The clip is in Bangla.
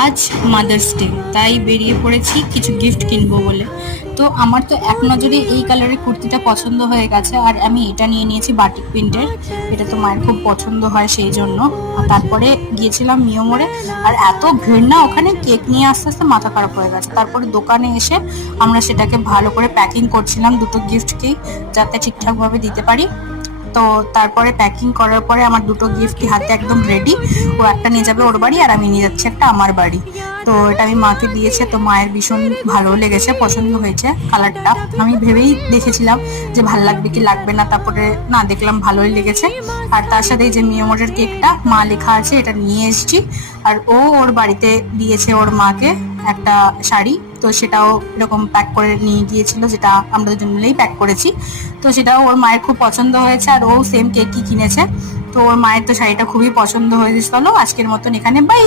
আজ মাদার্স ডে, তাই বেরিয়ে পড়েছি কিছু গিফট কিনবো বলে। তো আমার তো এক নজরে এই কালারের কুর্তিটা পছন্দ হয়ে গেছে, আর আমি এটা নিয়ে নিয়েছি বাটিক প্রিন্টের। এটা তো মায়ের খুব পছন্দ হয় সেই জন্য। আর তারপরে গিয়েছিলাম মিও মোড়ে, আর এত ভিড় না, ওখানে কেক নিয়ে আস্তে আস্তে মাথা খারাপ হয়ে গেছে। তারপরে দোকানে এসে আমরা সেটাকে ভালো করে প্যাকিং করছিলাম, দুটো গিফটকেই, যাতে ঠিকঠাকভাবে দিতে পারি। তো তারপরে প্যাকিং করার পরে আমার দুটো গিফট হাতে একদম রেডি। ও একটা নিয়ে যাবে ওর বাড়ি, আর আমি নিয়ে যাচ্ছি একটা আমার বাড়ি। তো এটা আমি মাকে দিয়েছে, তো মায়ের ভীষণ ভালো লেগেছে, পছন্দ হয়েছে কালারটা। আমি ভেবেই দেখেছিলাম যে ভালো লাগবে কি লাগবে না, তারপরে না, দেখলাম ভালোই লেগেছে। আর তার সাথে এই যে মিয়মোরের কেকটা মা লেখা আছে, এটা নিয়ে এসেছি। আর ও ওর বাড়িতে দিয়েছে ওর মাকে একটা শাড়ি, তো সেটাও এরকম প্যাক করে নিয়ে গিয়েছিল, যেটা আমরা দুজন মিলেই প্যাক করেছি। তো সেটাও ওর মায়ের খুব পছন্দ হয়েছে, আর ও সেম কেকই কিনেছে। তো ওর মায়ের তো শাড়িটা খুবই পছন্দ হয়েছে। চলো আজকের মতন এখানে, বাই।